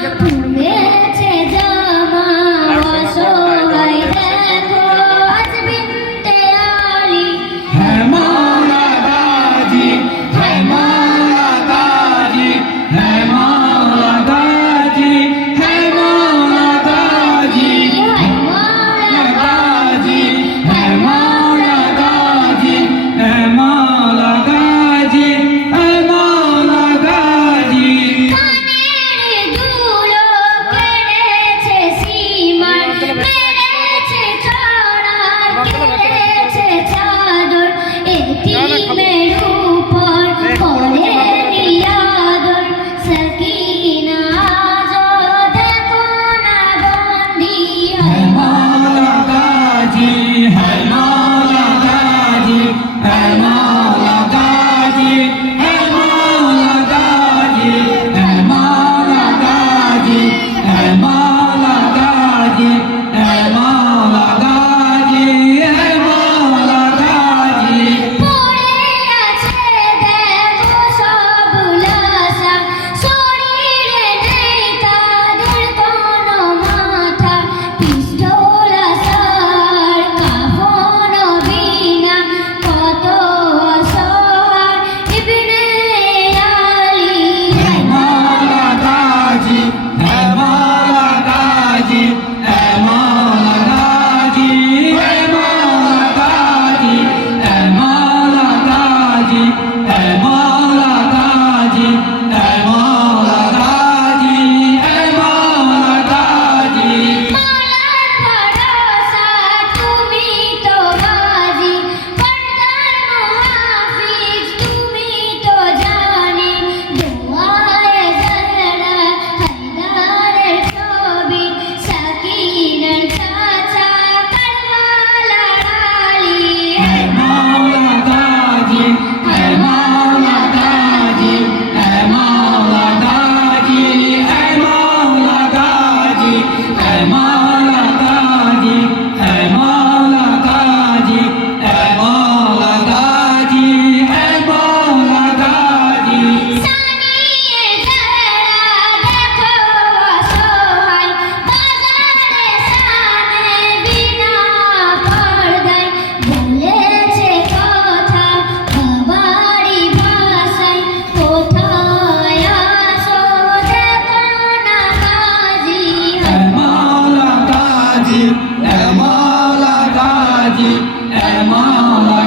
Para comer. stone. এমালা Gazi এমালা